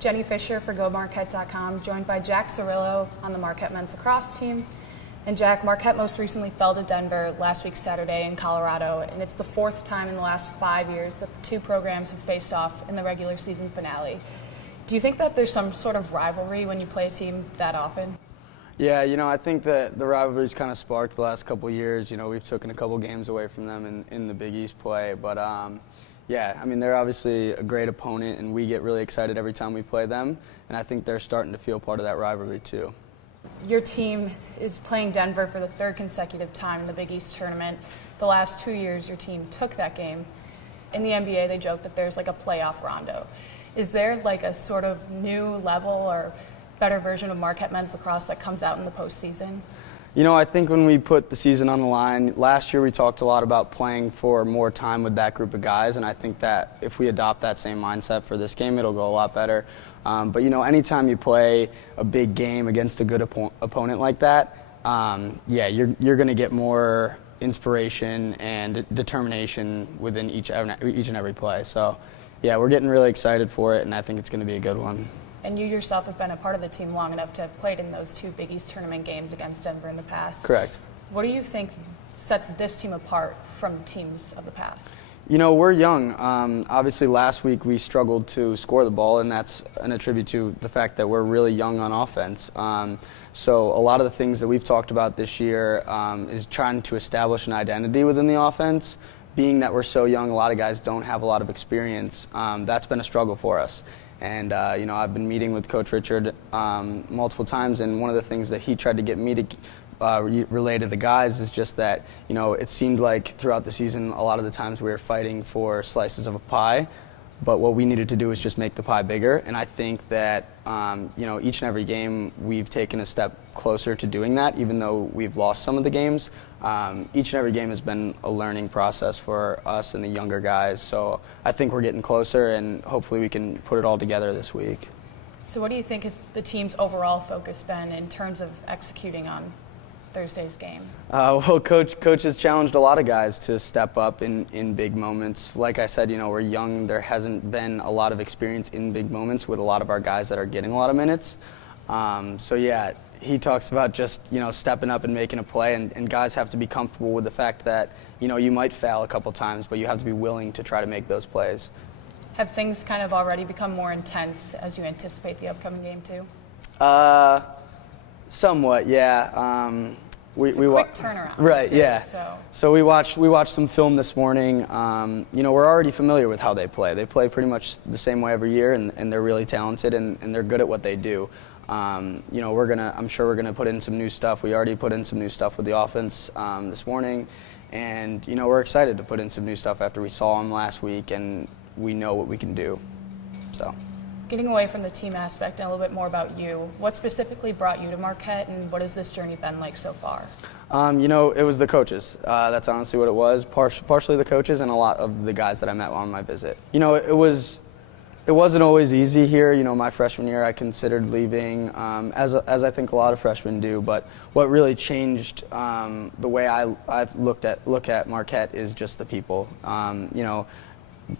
Jenny Fischer for GoMarquette.com, joined by Jack Zerrillo on the Marquette men's lacrosse team. And Jack, Marquette most recently fell to Denver last week Saturday in Colorado, and it's the fourth time in the last 5 years that the two programs have faced off in the regular season finale. Do you think that there's some sort of rivalry when you play a team that often? Yeah, I think that the rivalry's kind of sparked the last couple of years. We've taken a couple games away from them in the Big East play, but yeah, they're obviously a great opponent, and we get really excited every time we play them, and I think they're starting to feel part of that rivalry too. Your team is playing Denver for the third consecutive time in the Big East tournament. The last 2 years, your team took that game. In the NBA, they joke that there's like a playoff rondo. Is there like a sort of new level or better version of Marquette men's lacrosse that comes out in the postseason? I think when we put the season on the line, last year we talked a lot about playing for more time with that group of guys, and I think that if we adopt that same mindset for this game, it'll go a lot better. But anytime you play a big game against a good opponent like that, yeah, you're going to get more inspiration and determination within each and every play. So, yeah, we're getting really excited for it, and I think it's going to be a good one. And you yourself have been a part of the team long enough to have played in those two Big East tournament games against Denver in the past. Correct. What do you think sets this team apart from teams of the past? We're young. Obviously, last week we struggled to score the ball, and that's an attribute to the fact that we're really young on offense. So a lot of the things that we've talked about this year is trying to establish an identity within the offense. Being that we're so young, a lot of guys don't have a lot of experience. That's been a struggle for us. And, I've been meeting with Coach Richard multiple times, and one of the things that he tried to get me to relay to the guys is just that, it seemed like throughout the season a lot of the times we were fighting for slices of a pie, but what we needed to do was just make the pie bigger. And I think that, each and every game we've taken a step closer to doing that, even though we've lost some of the games. Each and every game has been a learning process for us and the younger guys. So I think we're getting closer, and hopefully we can put it all together this week. So what do you think has the team's overall focus been in terms of executing on Thursday's game? Well, Coach has challenged a lot of guys to step up in big moments. Like I said, we're young. There hasn't been a lot of experience in big moments with a lot of our guys that are getting a lot of minutes. So, yeah, he talks about just, stepping up and making a play, and guys have to be comfortable with the fact that, you might fail a couple times, but you have to be willing to try to make those plays. Have things kind of already become more intense as you anticipate the upcoming game too? Somewhat, yeah. It's a quick turnaround. Right, too, yeah. So we watched some film this morning. We're already familiar with how they play. They play pretty much the same way every year, and they're really talented, and they're good at what they do. I'm sure we're gonna put in some new stuff. We already put in some new stuff with the offense this morning, and we're excited to put in some new stuff after we saw them last week, and we know what we can do. So. Getting away from the team aspect and a little bit more about you, what specifically brought you to Marquette, and what has this journey been like so far? It was the coaches. That's honestly what it was. Partially the coaches and a lot of the guys that I met on my visit. It wasn't always easy here. My freshman year I considered leaving, as I think a lot of freshmen do. But what really changed the way I look at Marquette is just the people.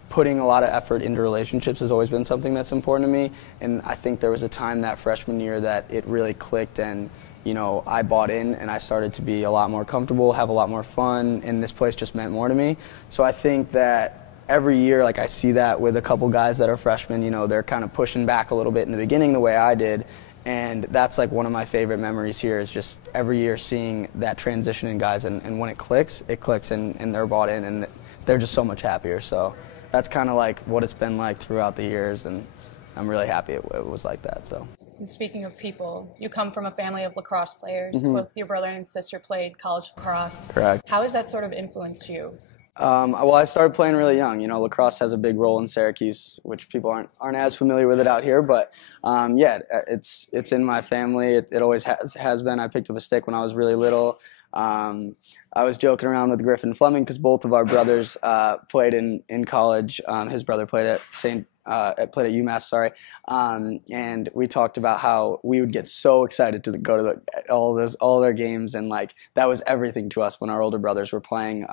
Putting a lot of effort into relationships has always been something that's important to me, and I think there was a time that freshman year that it really clicked, and I bought in and I started to be a lot more comfortable, have a lot more fun, and this place just meant more to me. So I think that every year, I see that with a couple guys that are freshmen, they're kind of pushing back a little bit in the beginning the way I did, and that's one of my favorite memories here is just every year seeing that transition in guys, and when it clicks, and they're bought in, and they're just so much happier. So that's kind of what it's been like throughout the years, and I'm really happy it was like that. So. And speaking of people, you come from a family of lacrosse players. Mm-hmm. Both your brother and sister played college lacrosse. Correct. How has that sort of influenced you? Well, I started playing really young. Lacrosse has a big role in Syracuse, which people aren't as familiar with it out here. But yeah, it's in my family. It always has been. I picked up a stick when I was really little. I was joking around with Griffin Fleming because both of our brothers played in college. His brother played at St. played at UMass, sorry, and we talked about how we would get so excited to go to all their games, and like that was everything to us when our older brothers were playing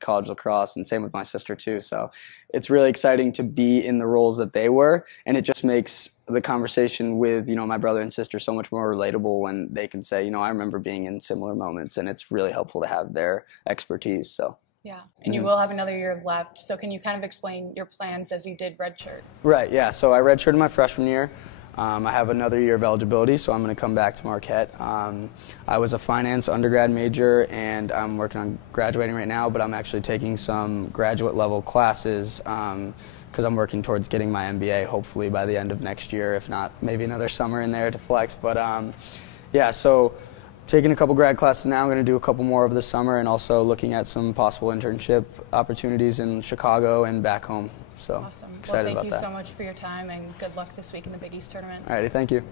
college lacrosse, and same with my sister too. So it's really exciting to be in the roles that they were, and it just makes the conversation with my brother and sister so much more relatable when they can say, I remember being in similar moments, and it's really helpful to have their expertise. So. Yeah, and you will have another year left. So can you kind of explain your plans as you did redshirt? Right, yeah. So I redshirted my freshman year. I have another year of eligibility, so I'm going to come back to Marquette. I was a finance undergrad major, and I'm working on graduating right now, but I'm actually taking some graduate level classes because I'm working towards getting my MBA hopefully by the end of next year, if not maybe another summer in there to flex. But yeah, so taking a couple grad classes now. I'm going to do a couple more over the summer, and also looking at some possible internship opportunities in Chicago and back home. So awesome. Excited about that. Thank you so much for your time, and good luck this week in the Big East tournament. All righty, thank you.